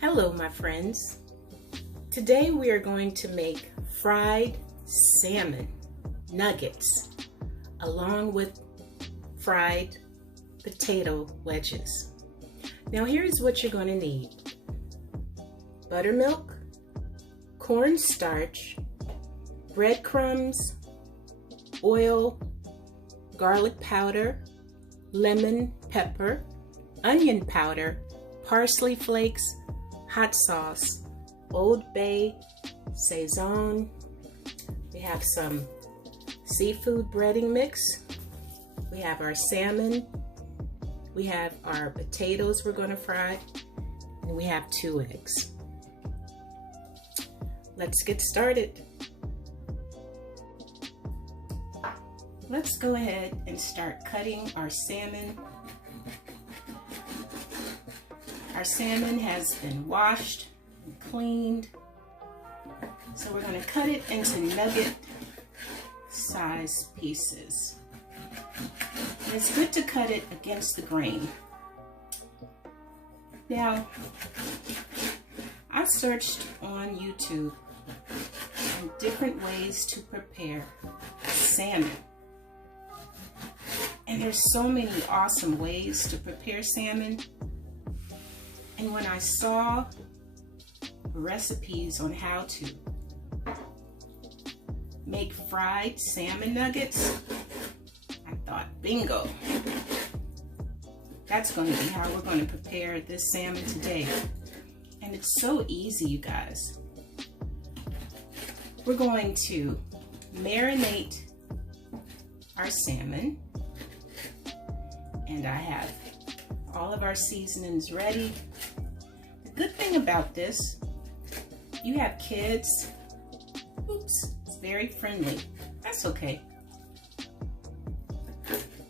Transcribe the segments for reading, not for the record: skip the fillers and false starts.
Hello, my friends. Today we are going to make fried salmon nuggets along with fried potato wedges. Now here's what you're going to need: buttermilk, cornstarch, breadcrumbs, oil, garlic powder, lemon pepper, onion powder, parsley flakes, hot sauce, Old Bay, Saison. We have some seafood breading mix. We have our salmon. We have our potatoes we're going to fry. And we have 2 eggs. Let's get started. Let's go ahead and start cutting our salmon. Our salmon has been washed and cleaned, so we're going to cut it into nugget size pieces. And it's good to cut it against the grain. Now, I searched on YouTube on different ways to prepare salmon. And there's so many awesome ways to prepare salmon. And when I saw recipes on how to make fried salmon nuggets, I thought, bingo. That's going to be how we're going to prepare this salmon today. And it's so easy, you guys. We're going to marinate our salmon. And I have all of our seasonings ready. The good thing about this, you have kids. Oops, it's very friendly. That's okay.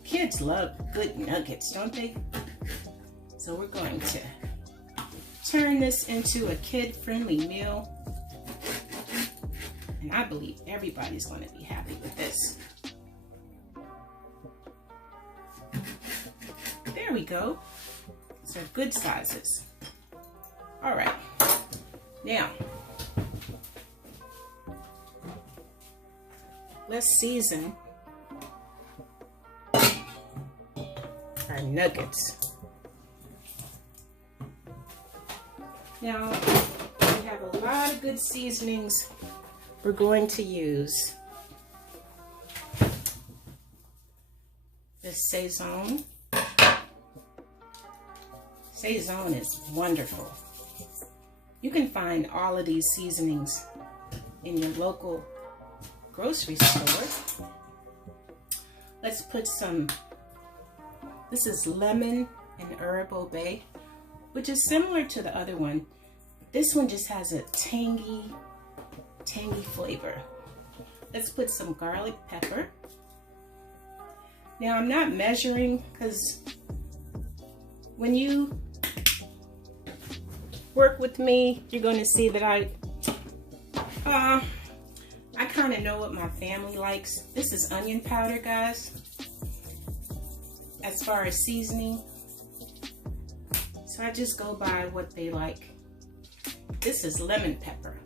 Kids love good nuggets, don't they? So we're going to turn this into a kid-friendly meal. And I believe everybody's going to be happy with this. There we go. These are good sizes. All right. Now, let's season our nuggets. Now, we have a lot of good seasonings we're going to use. The Saison. Saison is wonderful. You can find all of these seasonings in your local grocery store. Let's put some, this is lemon and herb Old Bay, which is similar to the other one. This one just has a tangy flavor. Let's put some garlic pepper. Now I'm not measuring because when you work with me, you're going to see that I kind of know what my family likes. This is onion powder, guys, as far as seasoning. So I just go by what they like. This is lemon pepper.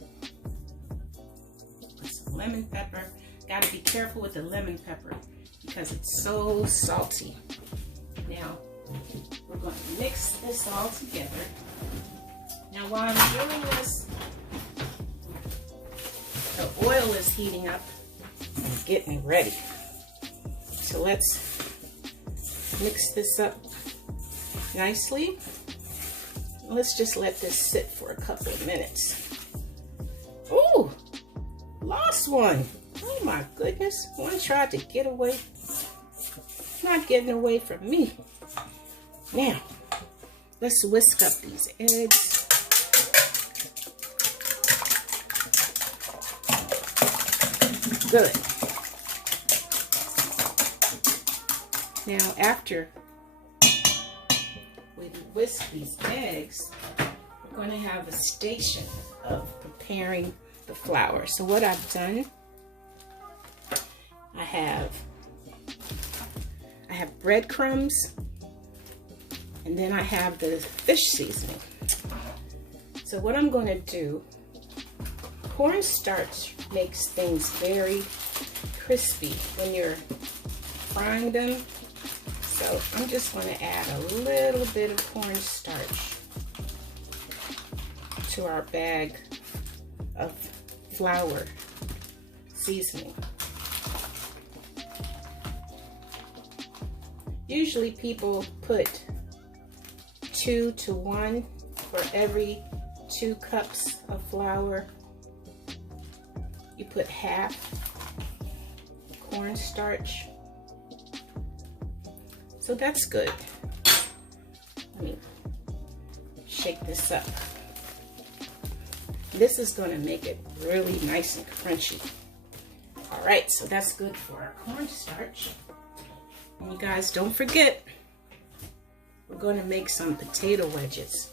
Put some lemon pepper. Got to be careful with the lemon pepper because it's so salty. Now, we're going to mix this all together. Now while I'm doing this, the oil is heating up and getting ready. So let's mix this up nicely. Let's just let this sit for a couple of minutes. Ooh, lost one. Oh my goodness, one tried to get away. Not getting away from me. Now, let's whisk up these eggs. Good. Now, after we whisk these eggs, we're going to have a station of preparing the flour. So what I've done, I have breadcrumbs, and then I have the fish seasoning. So what I'm going to do, cornstarch makes things very crispy when you're frying them. So I'm just going to add a little bit of cornstarch to our bag of flour seasoning. Usually people put 2 to 1 for every 2 cups of flour. You put half cornstarch. So that's good. Let me shake this up. This is going to make it really nice and crunchy. All right, so that's good for our cornstarch. And you guys, don't forget, we're going to make some potato wedges.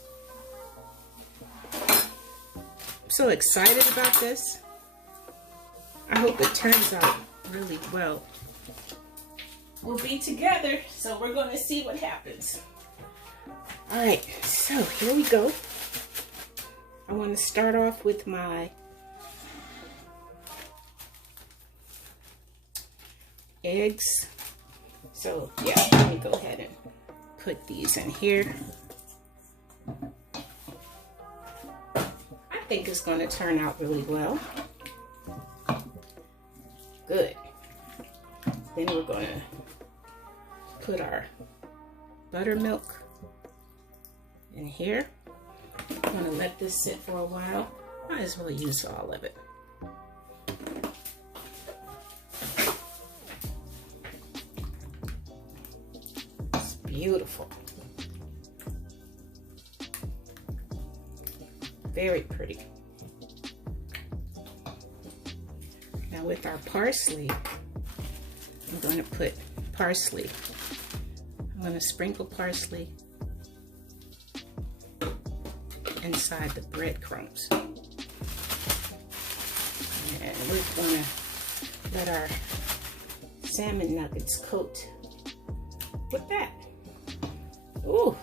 I'm so excited about this. I hope it turns out really well. We'll be together, so we're going to see what happens. All right, so here we go. I want to start off with my eggs. So yeah, let me go ahead and put these in here. I think it's going to turn out really well. Good. Then we're going to put our buttermilk in here. I'm going to let this sit for a while. Might as well use all of it. It's beautiful. Very pretty. Now with our parsley, I'm going to put parsley. I'm going to sprinkle parsley inside the breadcrumbs. And we're going to let our salmon nuggets coat with that. Ooh.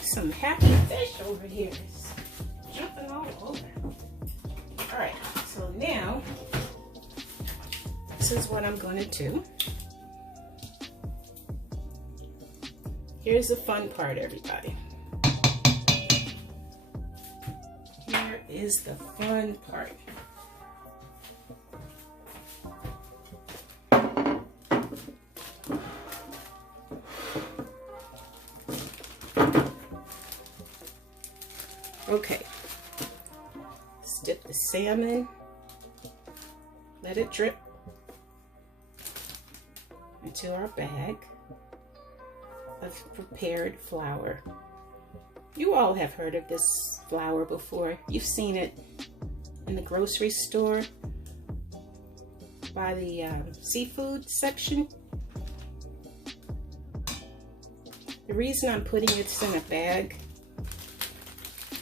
Some happy fish over here. It's jumping all over. All right, so now this is what I'm going to do. Here's the fun part, everybody. Here is the fun part. Okay, let's dip the salmon, let it drip into our bag of prepared flour. You all have heard of this flour before. You've seen it in the grocery store by the seafood section. The reason I'm putting it in a bag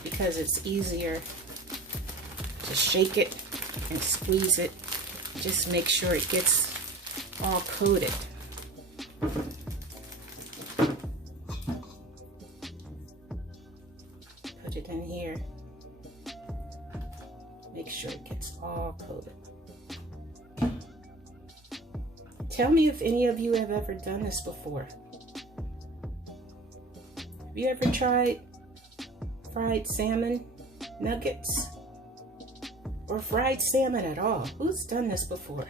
because it's easier to shake it and squeeze it. Just make sure it gets all coated. Put it in here. Make sure it gets all coated. Tell me if any of you have ever done this before. Have you ever tried fried salmon nuggets? Or fried salmon at all? Who's done this before?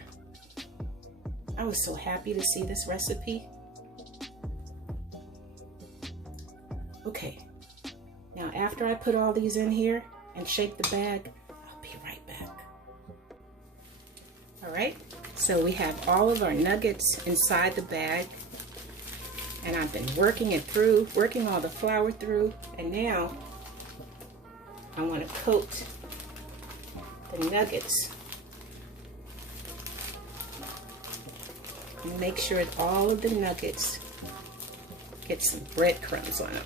I was so happy to see this recipe. Okay, now after I put all these in here and shake the bag, I'll be right back. All right, so we have all of our nuggets inside the bag. I've been working it through, working all the flour through, and now I want to coat the nuggets and make sure that all of the nuggets get some breadcrumbs on them.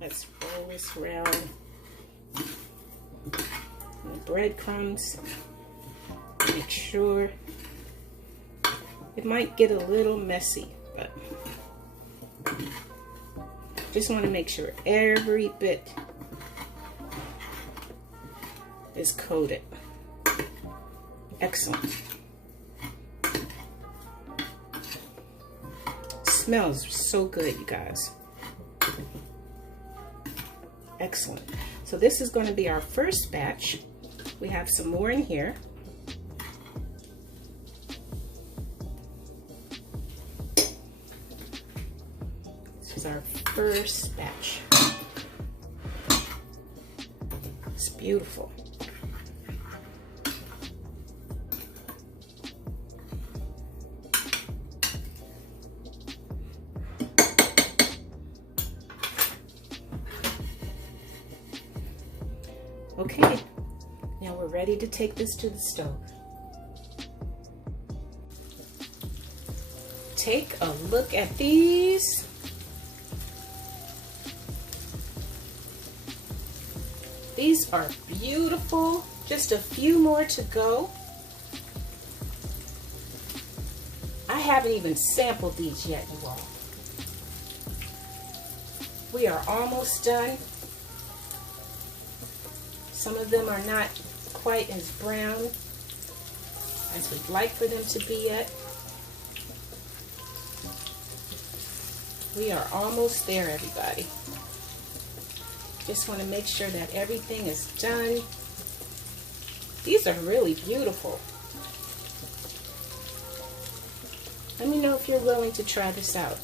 Let's roll this around. And the breadcrumbs, make sure. It might get a little messy, but just want to make sure every bit is coated. Excellent. Smells so good, you guys. Excellent. So this is going to be our first batch. We have some more in here. This is our first batch. It's beautiful. Okay, now we're ready to take this to the stove. Take a look at these. These are beautiful. Just a few more to go. I haven't even sampled these yet, you all. We are almost done. Some of them are not quite as brown as we'd like for them to be yet. We are almost there, everybody. Just want to make sure that everything is done. These are really beautiful. Let me know if you're willing to try this out.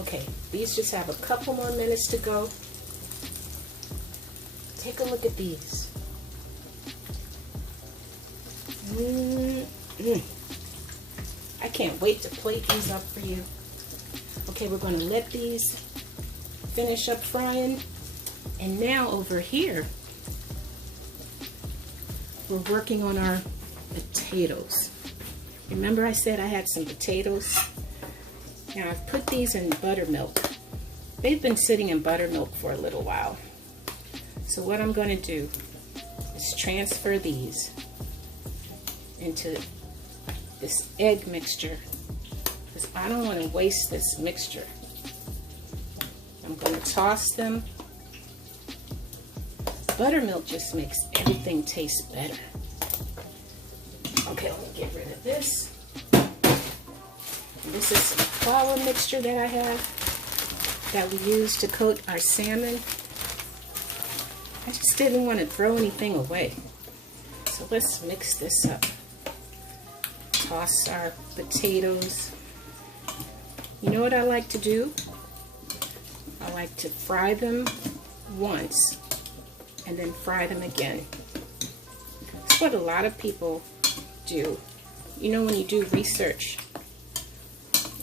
Okay, these just have a couple more minutes to go. Take a look at these. I can't wait to plate these up for you. Okay, we're going to let these finish up frying. And now over here, we're working on our potatoes. Remember I said I had some potatoes? Now I've put these in buttermilk. They've been sitting in buttermilk for a little while. So what I'm going to do is transfer these into this egg mixture, because I don't want to waste this mixture. I'm going to toss them. Buttermilk just makes everything taste better. Okay, let me get rid of this. And this is some flour mixture that I have that we use to coat our salmon. I just didn't want to throw anything away. So let's mix this up. Toss our potatoes. You know what I like to do? I like to fry them once and then fry them again. That's what a lot of people do. You know, when you do research,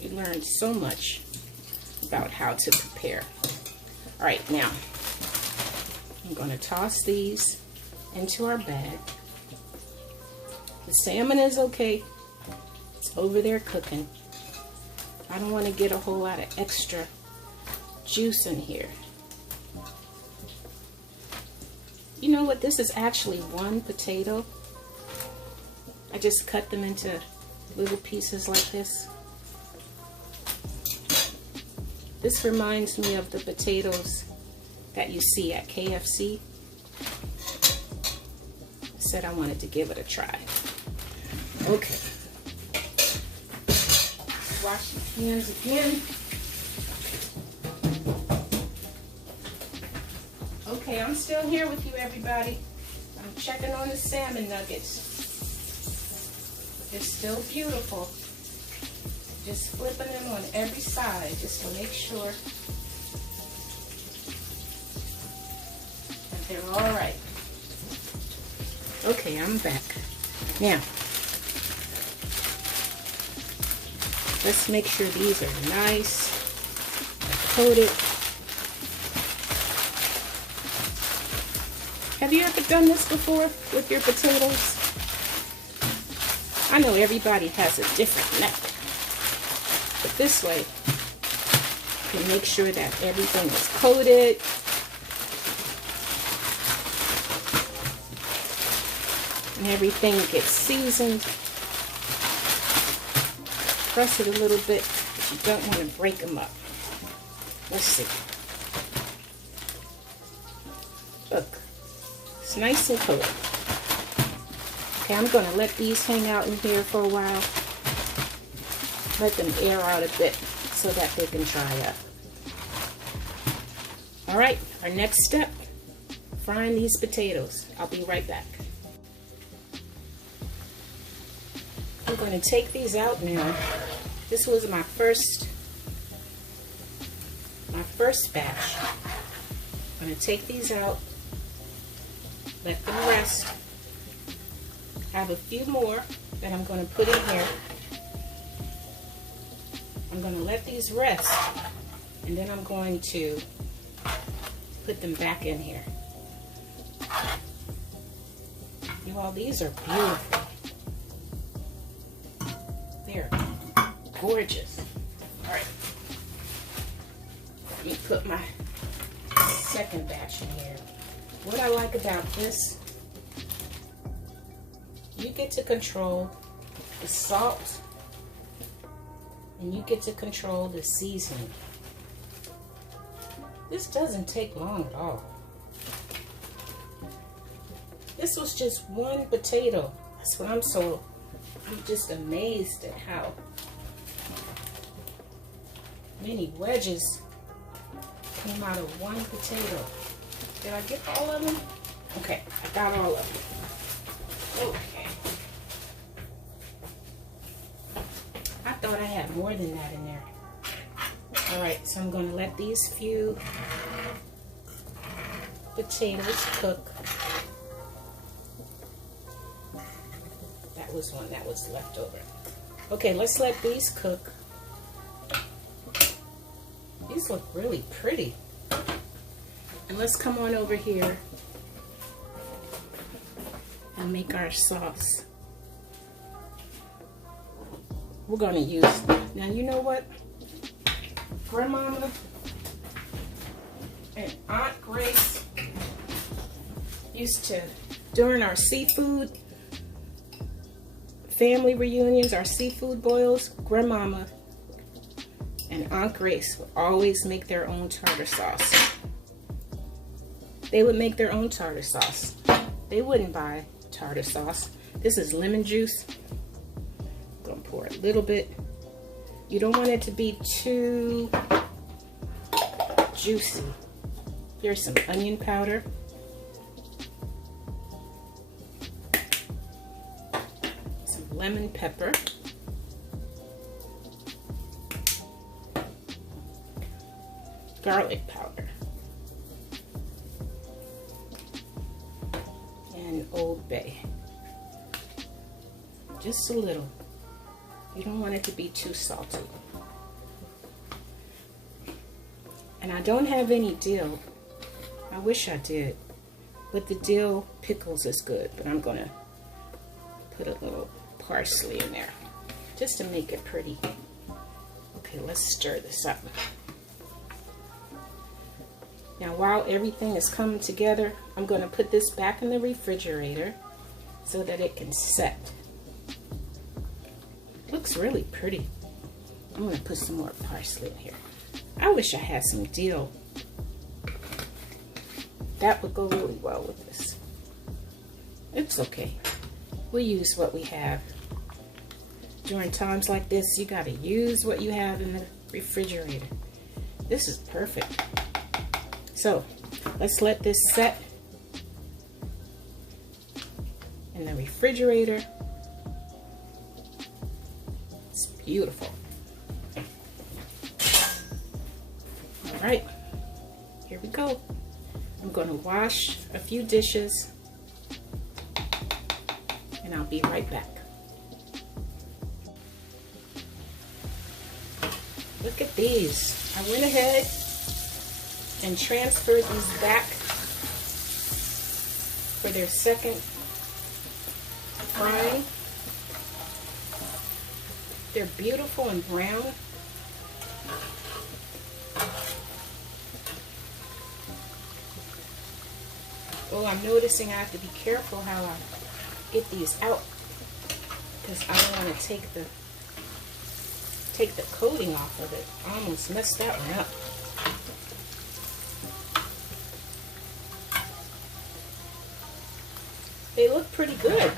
you learn so much about how to prepare. All right, now I'm going to toss these into our bag. The salmon is okay. It's over there cooking. I don't want to get a whole lot of extra juice in here. You know what? This is actually one potato. I just cut them into little pieces like this. This reminds me of the potatoes that you see at KFC. I said I wanted to give it a try. Okay. Wash your hands again. Okay, I'm still here with you, everybody. I'm checking on the salmon nuggets. They're still beautiful. Just flipping them on every side just to make sure that they're all right. Okay, I'm back. Now, Let's make sure these are nice, coated. Have you ever done this before with your potatoes? I know everybody has a different method, but this way you can make sure that everything is coated. And everything gets seasoned. Press it a little bit, but you don't want to break them up. Let's see. Look, it's nice and coated. Okay, I'm going to let these hang out in here for a while. Let them air out a bit so that they can dry up. All right, our next step, frying these potatoes. I'll be right back. I'm going to take these out now. This was my first batch. I'm going to take these out, let them rest. I have a few more that I'm going to put in here. I'm going to let these rest, and then I'm going to put them back in here. You all, these are beautiful. They're gorgeous. All right, let me put my second batch in here. What I like about this, you get to control the salt and you get to control the seasoning. This doesn't take long at all. This was just one potato. That's what I'm just amazed at how many wedges came out of one potato. Did I get all of them? Okay, I got all of them. Okay. I thought I had more than that in there. All right, so I'm going to let these few potatoes cook. That was one that was left over. Okay, let's let these cook. These look really pretty. And let's come on over here and make our sauce. We're going to use, now you know what? Grandmama and Aunt Grace used to, during our seafood family reunions, our seafood boils, Grandmama and Aunt Grace would always make their own tartar sauce. They would make their own tartar sauce. They wouldn't buy tartar sauce. This is lemon juice. I'm gonna pour a little bit. You don't want it to be too juicy. Here's some onion powder. Some lemon pepper. Garlic powder. And Old Bay. Just a little. You don't want it to be too salty. And I don't have any dill. I wish I did. But the dill pickles is good. But I'm going to put a little parsley in there. Just to make it pretty. Okay, let's stir this up. Now while everything is coming together, I'm going to put this back in the refrigerator so that it can set. Looks really pretty. I'm going to put some more parsley in here. I wish I had some dill. That would go really well with this. It's okay. We'll use what we have. During times like this, you got to use what you have in the refrigerator. This is perfect. So, let's let this set in the refrigerator. It's beautiful. All right, here we go. I'm going to wash a few dishes and I'll be right back. Look at these. I went ahead and transferred these back for their second frying. They're beautiful and brown. Oh, I'm noticing I have to be careful how I get these out, because I don't want to take the coating off of it. I almost messed that one up. They look pretty good.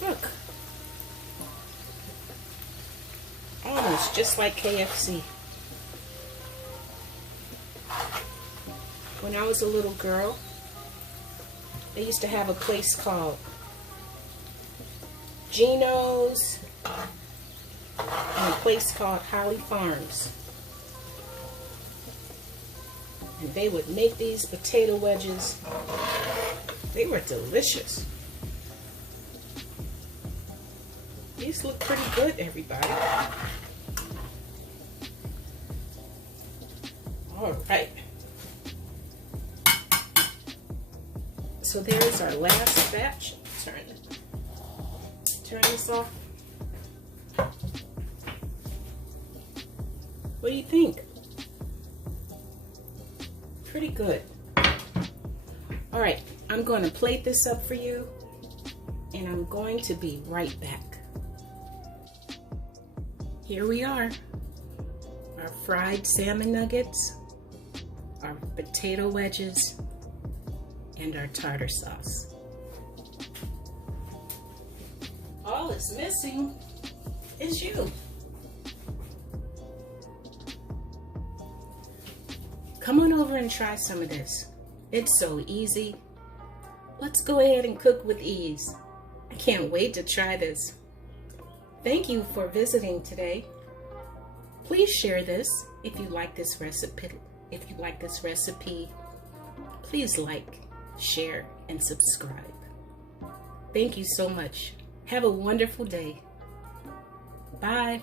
Look. Almost just like KFC. When I was a little girl, they used to have a place called Gino's and a place called Holly Farms. And they would make these potato wedges. They were delicious. These look pretty good, everybody. All right. So there's our last batch. Turn this off. What do you think? Pretty good. All right, I'm going to plate this up for you, and I'm going to be right back. Here we are. Our fried salmon nuggets, our potato wedges, and our tartar sauce. All it's missing is you. Come on over and try some of this. It's so easy. Let's go ahead and cook with ease. I can't wait to try this. Thank you for visiting today. Please share this if you like this recipe. Please like, share, and subscribe. Thank you so much. Have a wonderful day. Bye.